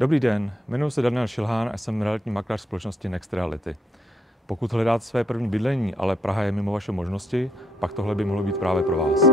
Dobrý den, jmenuji se Daniel Šilhán a jsem realitní makléř společnosti Next Reality. Pokud hledáte své první bydlení, ale Praha je mimo vaše možnosti, pak tohle by mohlo být právě pro vás.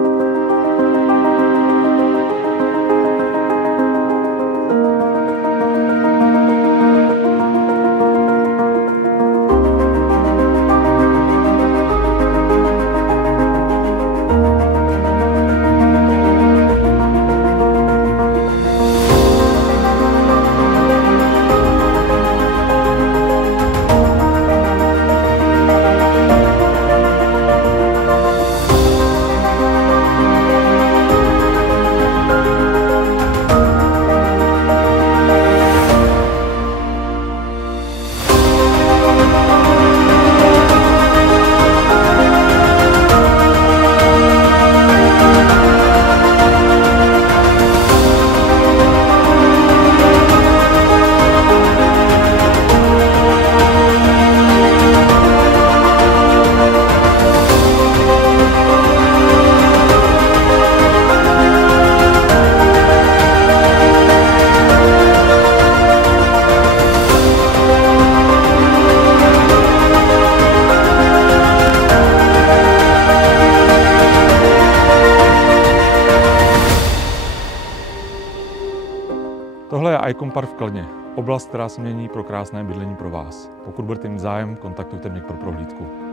Tohle je Icon Park v Kladně, oblast, která se mění pro krásné bydlení pro vás. Pokud budete mít zájem, kontaktujte mě pro prohlídku.